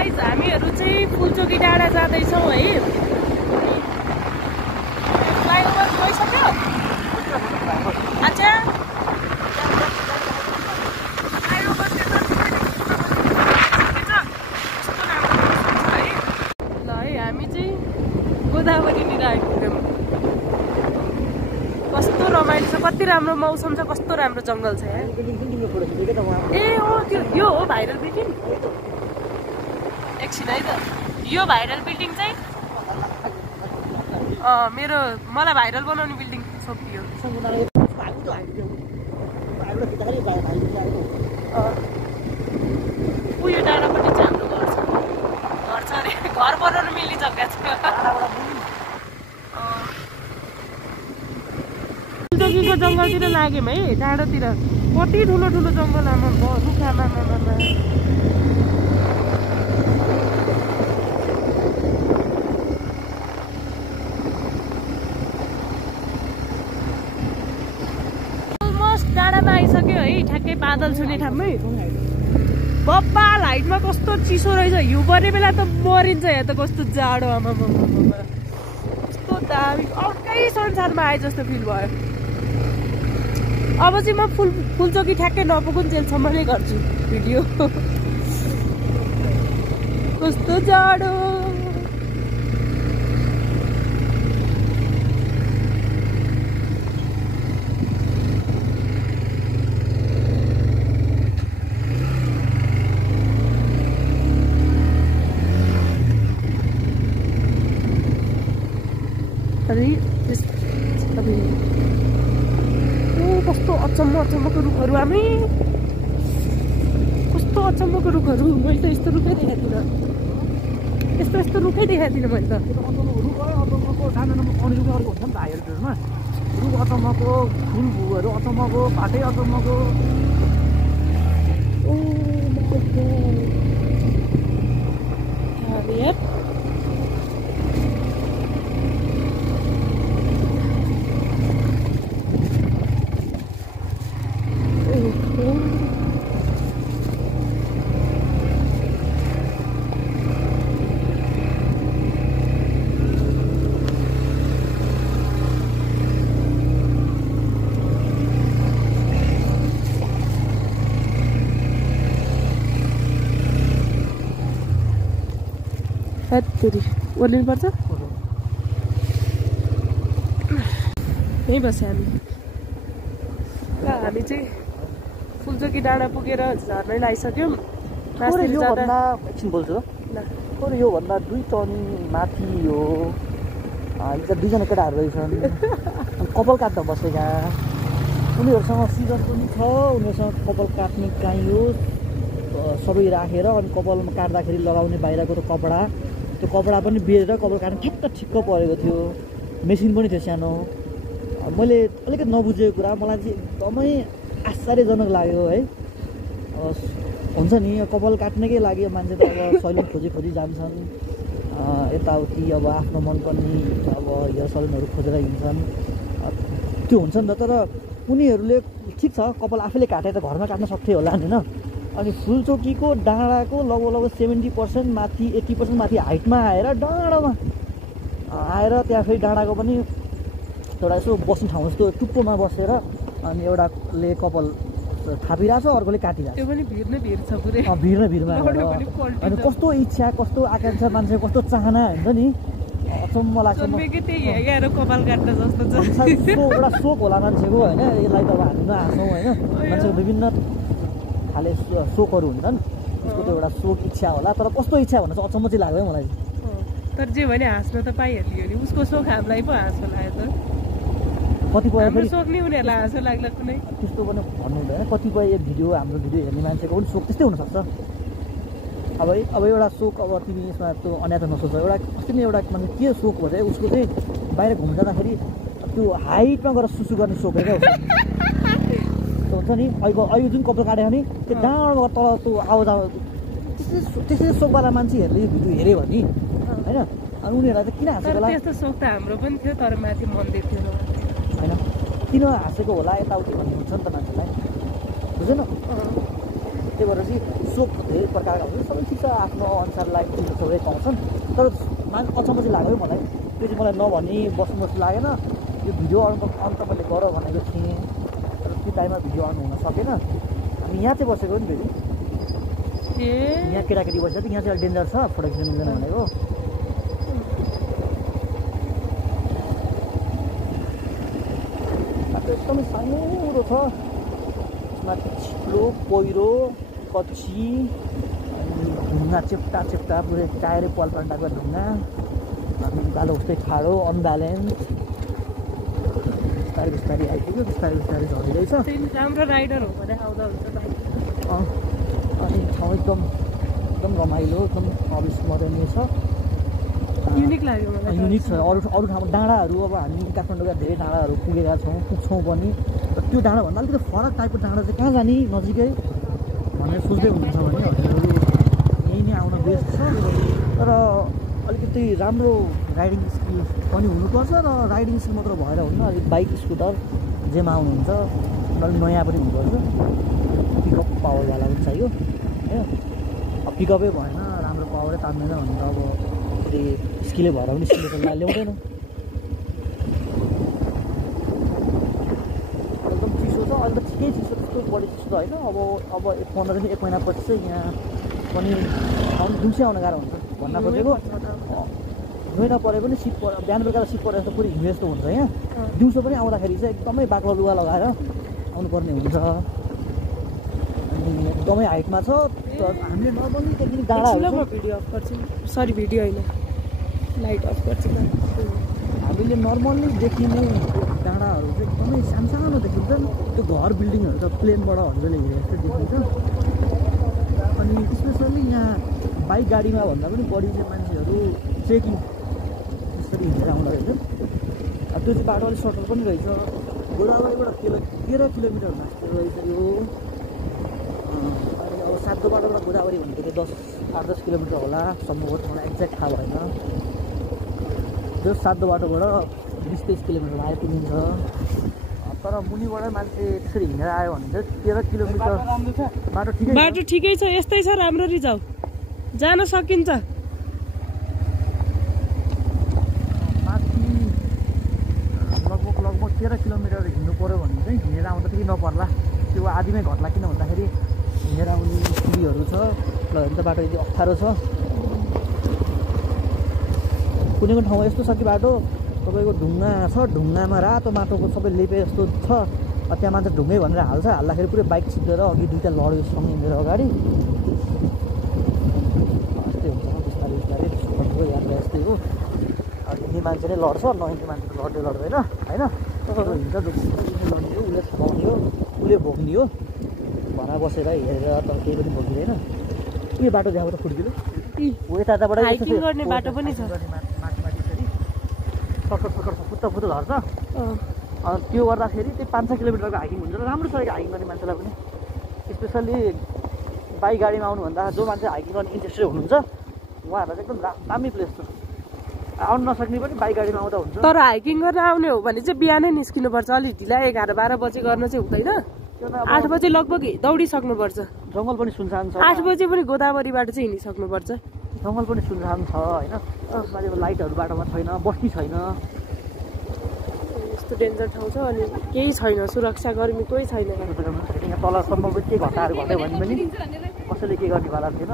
Guys हामीहरू चाहिँ फुलचोकी डाँडा जाँदैछौँ है। फ्लाइओभर गइसक्यो अच्छा गोदावरीनिर आइपुग्यौँ। कस्तो रमाइलो छ, कति राम्रो मौसम छ, कस्तो राम्रो जङ्गल छ यहाँ। ए हो त्यो यो हो भाइरल बिल्डिङ। एकछिन है त, यो भाइरल बिल्डिङ चाहिँ मलाई भाइरल बनाउने बिल्डिङ सोपियो। उयो डाँडापट्टि चाहिँ हाम्रो घर छ अरे, घर बनाउनु मिल्ने जग्गा छ। फुलचोकीको जङ्गलतिर लाग्यौँ है, डाँडातिर कति ठुलो ठुलो जङ्गल आमा रुखामा अलमोस्ट डाँडामा आइसक्यो है, ठ्याक्कै बादल छुने ठाउँमै। बब्बा हाइटमा कस्तो चिसो रहेछ, हिउँ पर्ने बेला त मरिन्छ यहाँ त, कस्तो जाडो आमा कस्तो दामी, अर्कै संसारमा आए जस्तो फिल भयो। अब चाहिँ म फुलचोकी ठ्याक्कै नपुगुन्जेलसम्म नै गर्छु भिडियो। कस्तो जाडो कस्तो अचम्मको रुखहरू आमै, कस्तो अचम्मको रुखहरू। मैले त यस्तो रुखै देखाएको थिइनँ, यस्तो रुखै देखाएको थिइनँ मैले त। रुख अचम्मको, फुल भूहरू अचम्मको, बाटै अचम्मको। ओर्लिनु पर्छ, यहीँ बस्यो हामी। ल हामी चाहिँ फुलचोकी डाँडा पुगेर झर्नै आइसक्यौँ। एकछिन बोल्छु ल, योभन्दा 2 टर्नी माथि हो। दुईजना केटाहरू रहेछन्, कपाल काट्न बसेका। उनीहरूसँग सिजन पनि छ, उनीहरूसँग कपाल काट्ने काहीँ हो सबै राखेर, अनि कपालमा काट्दाखेरि लगाउने बाहिरको त कपडा, त्यो कपडा पनि बेरेर कपाल काट्ने ठिक्क परेको थियो। मेसिन पनि थियो सानो। मैले अलिकति नबुझेको कुरा मलाई चाहिँ एकदमै आश्चर्यजनक लाग्यो है। हुन्छ नि कपाल काट्नकै लागि मान्छे त अब सैलुन खोजी जान्छन् यताउति, अब आफ्नो मनपर्ने अब हेयर सलुनहरू खोजेर हिँड्छन्, त्यो हुन्छ नि त। तर उनीहरूले ठिक छ कपाल आफैले काटे त घरमा काट्न सक्थ्यो होला नि होइन। अनि फुलचोकीको डाँडाको लगभग 70% माथि 80% माथि हाइटमा आएर डाँडामा आएर त्यहाँ फेरि डाँडाको पनि एउटा यसो बस्ने ठाउँ जस्तो टुप्पोमा बसेर अनि एउटाले कपाल थापिरहेको छ, अर्कोले काटिरहेको छ। त्यो पनि भिड छ पुरै, भिडमा। अनि कस्तो इच्छा, कस्तो आकाङ्क्षा, मान्छे कस्तो चाहना हुन्छ नि, अचम्म लाग्छ। कपाल काट्न जस्तो एउटा सोक होला मान्छेको होइन। यसलाई त अब हामी नहाँसौँ होइन, मान्छेको विभिन्न खाले सोकहरू हुन्छन्, उसको त एउटा सोक इच्छा होला। तर कस्तो इच्छा भन्नु चाहिँ अचम्म चाहिँ लाग्यो मलाई। तर जे भने हाँस्न त पाइहाल्यो नि, उसको सोख हामीलाई पो हाँसो लाग्यो त। कतिपय सोख नि उनीहरूलाई हाँसो लाग्ला कुनै त्यस्तो पनि भन्नु हुँदैन। कतिपय हाम्रो भिडियो हेर्ने मान्छेको पनि सोख त्यस्तै हुनसक्छ। अब एउटा सोक, अब तिमी यसमा त्यो अन्याय नसोच। अस्ति नै एउटा मान्छे के सोक भन्छ, उसको चाहिँ बाहिर घुम्न जाँदाखेरि त्यो हाइटमा गएर सुसु गर्ने सोक हो क्या हुन्छ नि। अहिले जुन कपाल काट्यो भने त्यो डाँडा तल त्यो आवाज त्यसै सोकवाला मान्छेहरूले यो भिडियो हेऱ्यो भने होइन, अनि उनीहरूलाई चाहिँ किन हाँसेको होला? त्यस्तो सोख त हाम्रो पनि थियो, तर माथि मन्दिर थियो होइन, किन हाँसेको होला यताउति भन्ने हुन्छ नि त मान्छेलाई, बुझेन? त्यही भएर चाहिँ सोक धेरै प्रकारका हुन्छ सबै ठिक छ आफ्नो अनुसारलाई सबै पाउँछन् तर अचम्म चाहिँ लाग्यो मलाई त्यो चाहिँ मलाई नभनी बस्नु जस्तो लागेन यो भिडियो अन्त मैले गर भनेको थिएँ तर त्यो टाइममा भिडियो अन हुन सकेन हामी यहाँ चाहिँ बसेको नि फेरि यहाँ केटाकेटी बसेको यहाँ चाहिँ डेन्जर छ फोटो खिच्नु मिल्दैन भनेको एकदमै सानो छ यसमा चिप्लो पहिरो कच्ची अनि ढुङ्गा चेप्टा चेप्टा पुरै टायरै पलपल्टाको ढुङ्गा अनि उकालो उस्तै ठाडो अनब्यालेन्स बिस्तारै बिस्तारै आइपुग्यो बिस्तारै बिस्तारै झरिँदैछ राम्रो राइडर हो भने आउँदा हुन्छ अनि ठाउँ एकदम रमाइलो एकदम अविस्मरणीय छ युनिक लाग्यो मलाई युनिक छ अरू ठाउँमा डाँडाहरू अब हामी काठमाडौँका धेरै डाँडाहरू पुग्छौँ पनि र त्यो डाँडाभन्दा अलिकति फरक टाइपको डाँडा चाहिँ कहाँ जाने नजिकै भनेर सोच्दै हुनुहुन्छ भने हजुरहरू यहीँ नै आउन बेस्ट छ तर अलिकति राम्रो राइडिङ स्किल पनि हुनुपर्छ र राइडिङ स्किल मात्र भएर हुन्न अलिक बाइक स्कुटर जेमा आउनुहुन्छ अलिक नयाँ पनि हुनुपर्छ पिकअप पावरवाला पनि चाहियो होइन अब पिकअपै भएन राम्रो पावरै तान्दैन भने त अब स्किलै भएर पनि स्किल ल्याउँदैन एकदम चिसो छ अहिले त ठिकै चिसो त्यस्तो बढी चिसो त होइन अब 15 दिन 1 महिनापछि चाहिँ यहाँ पनि दुम्से आउन गाह्रो हुन्छ भन्न खोजेको गएर परे पनि शीत पऱ्यो बिहान बेलुका शीत परे जस्तो पुरै हिँड्ने जस्तो हुन्छ यहाँ दिउँसो पनि आउँदाखेरि चाहिँ एकदमै बाक्लो लुगा लगाएर आउनुपर्ने हुन्छ अनि एकदमै हाइटमा छ हामीले नर्मली टेक्निक डाँडाहरू भिडियो अफ गर्छु सरी भिडियो होइन लाइट अफ गर्छु हामीले नर्मल्ली देखिने डाँडाहरू चाहिँ एकदमै सानो देखिन्छ त्यो घर बिल्डिङहरू त प्लेनबाट हजुरले हेरेर जस्तो देखिन्छ अनि स्पेसल्ली यहाँ बाइक गाडीमा भन्दा पनि बढी चाहिँ मान्छेहरू ट्रेकिङ त्यसरी हिँडेर आउँदो रहेछ अब त्यो चाहिँ बाटो अलिक सर्टकट पनि रहेछ गोदावरीबाट 13 किलोमिटर जस्तो रहेछ यो अनि अब सातो बाटोबाट गोदावरी भनेको 8-10 किलोमिटर होला सम्भवतः मलाई एक्ज्याक्ट थाहा भएन त्यो सातो बाटोबाट 20-23 किलोमिटर आइपुगिन्छ तर मुनिबाट मान्छे त्यसरी हिँडेर आयो भने चाहिँ 13 किलोमिटर बाटो ठिकै छ यस्तै छ राम्ररी जाऊ जान सकिन्छ माथि लगभग 13 किलोमिटर हिँड्नु पऱ्यो भने चाहिँ हिँडेर आउँदा त्यति नपर्ला त्यो आधीमै घट्ला किन भन्दाखेरि हिँडेर आउने सिडीहरू छ ल भने त बाटो यदि अप्ठ्यारो छ कुनै ठाउँमा यस्तो छ कि बाटो तपाईँको ढुङ्गा छ ढुङ्गामा रातो माटोको सबै लेपे जस्तो छ त्यहाँ मान्छे ढुङ्गै भनेर हाल्दाखेरि पुरै बाइक छिप्लेर अघि दुईवटा लड्यो सँगै हिँडेर अगाडि यस्तै हुन्छ बिस्तारै बिस्तारै सुखको यात्रा यस्तै हो अब हिँड्ने मान्छे नै लड्छ नहिँड्ने मान्छे त लड्दैन होइन हिँड्छ लड्ने हो उसले थकाउने हो उसले भोग्ने हो भना बसेर हेरेर त केही पनि भोगिँदैन के बाटो देखाएको त फुड्किलो हो यताबाट हाइकिङ गर्ने बाटो पनि छ सर्कट फुत्त झर्छ त्यो गर्दाखेरि त्यो 5-6 किलोमिटरको हाइकिङ हुन्छ र राम्रो छ हाइकिङ गर्ने मान्छेलाई पनि स्पेसल्ली बाइक गाडीमा आउनुभन्दा जो मान्छे हाइकिङ गर्ने इन्ट्रेस्टेड हुनुहुन्छ उहाँहरूलाई चाहिँ एकदम दामी प्लेस छ आउनु नसक्ने पनि बाइक गाडीमा आउँदा हुन्छ तर हाइकिङ गर्न आउने हो भने चाहिँ बिहानै निस्किनुपर्छ अलिक ढिला 11-12 बजे गर्न चाहिँ हुँदैन 8 बजे लगभग दौडिसक्नुपर्छ जङ्गल पनि सुनसान छ 8 बजे पनि गोदावरीबाट चाहिँ हिँडिसक्नुपर्छ जङ्गल पनि सुनसान छ होइन त्यसमा लाइटहरू बाटोमा छैन बस्ती छैन यस्तो डेन्जर ठाउँ छ अनि केही छैन सुरक्षा कर्मी कोही छैन यहाँ तलसम्म पनि के घटाहरू घट्यो भने पनि कसैले के गर्नेवाला थिएन